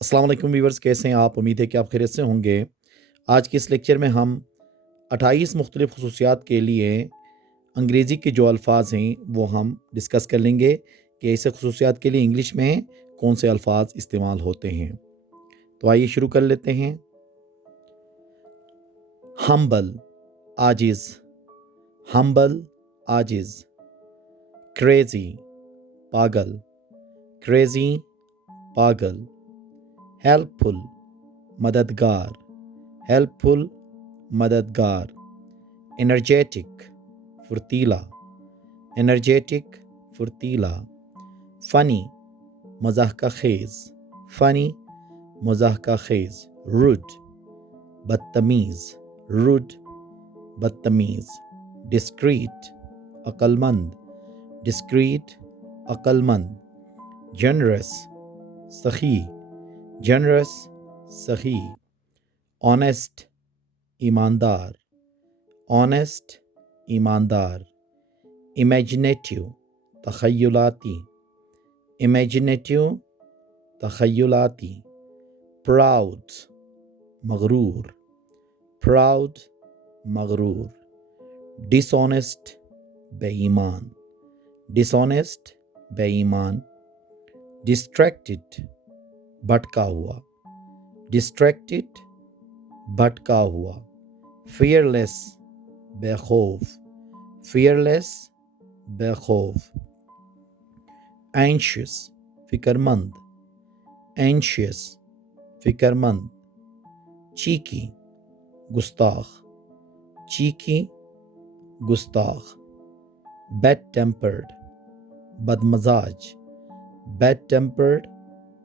अस्सलाम वालेकुम व्यूवर्स, कैसे हैं आप? उम्मीद है कि आप खैरियत से होंगे। आज के इस लेक्चर में हम 28 मुख्तलिफ़ खसूसियात के लिए अंग्रेज़ी के जो अल्फाज हैं वो हम डिस्कस कर लेंगे कि ऐसे खसूसियात के लिए इंग्लिश में कौन से अल्फाज इस्तेमाल होते हैं। तो आइए शुरू कर लेते हैं। हम्बल, आजिज़, हम्बल, आजिज़। क्रेज़ी, पागल, क्रेज़ी, पागल। हेल्पफुल, मददगार, हेल्पफुल, मददगार। एनर्जेटिक, फुर्तीला, एनर्जेटिक, फुर्तीला। फ़नी, मज़ाह का खेज़, फ़नी, मज़ाह का खेज़। रूड, बदतमीज़, रूड, बदतमीज़। डिस्क्रीट, अक्लमंद, डिस्क्रीट, अक्लमंद। जनरस, सखी, जनरस, सखी। ऑनेस्ट, ईमानदार, ऑनेस्ट, ईमानदार। इमेजिनेटिव, तख़य्युलाती, इमेजिनेटिव, तख़य्युलाती। प्राउड, मगरूर, प्राउड, मगरूर। डिसऑनेस्ट, बेईमान, डिसऑनेस्ट, बेईमान। डिस्ट्रैक्टेड, भटका हुआ, डिस्ट्रैक्टेड, भटका हुआ। फियरलेस, बेखौफ, फियरलेस, बेखौफ। एंशियस, फिक्रमंद, एंशियस, फिक्रमंद। चीकी, गुस्ताख, चीकी, गुस्ताख। बैड टेम्पर्ड, बदमजाज, बैड टेम्पर्ड,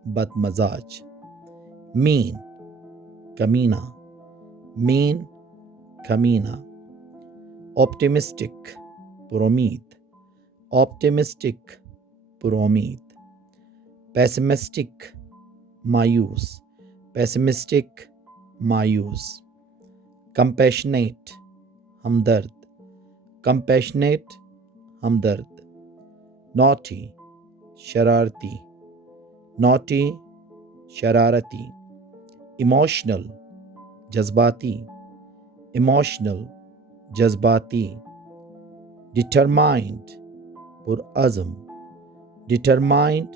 बदमजाज। मीन, कमीना, मीन, कमीना। ऑप्टिमिस्टिक, पुरोमीद, ऑप्टिमिस्टिक, पुरोमीद। पेसिमिस्टिक, मायूस, पेसिमिस्टिक, मायूस। कंपैशनेट, हमदर्द, कंपैशनेट, हमदर्द। नॉटी, शरारती, नॉटी, शरारती। इमोशनल, जज्बाती, इमोशनल, जज्बाती। डिटरमाइंड, पुरअज़्म, डिटरमाइंड,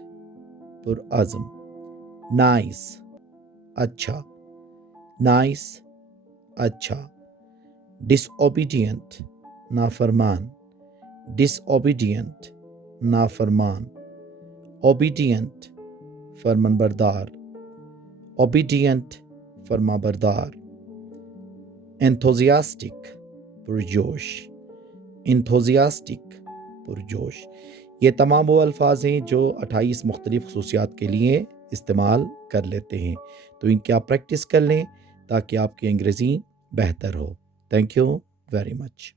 पुरअज़्म। नाइस, अच्छा, नाइस, अच्छा। डिसओबीडियंट, नाफरमान, डिसओबीडियंट, नाफरमान। ओबीडियंट, फरमानबरदार, ओबीडियंट, फरमाबरदार। एंथुसियास्टिक, पुरजोश, एंथुसियास्टिक, पुरजोश। ये तमाम वो अल्फाज हैं जो 28 मुख्तलिफ़ खसूसियात के लिए इस्तेमाल कर लेते हैं। तो इनकी आप प्रैक्टिस कर लें ताकि आपकी अंग्रेज़ी बेहतर हो। Thank you very much.